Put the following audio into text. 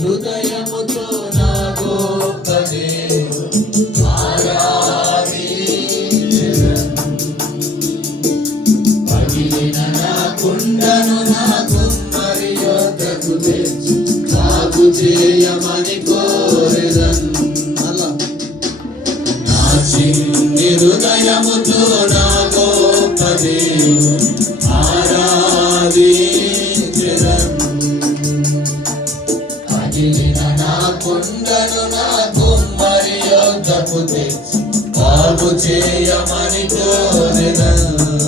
హృదయముతో నా గొప్ప దేవుని ఆరాధించెదను. పగిలిన నా కుండను నా కుమ్మరి యొద్దకు తెచ్చి బాగు చేయమని కోరెదను. నా చిన్ని హృదయముతో నా గొప్ప దేవుని ఆరాధించెదను. నా కుండను నా కుమ్మరి యొద్దకు తెచ్చి బాగు చేయమని కోరెదను.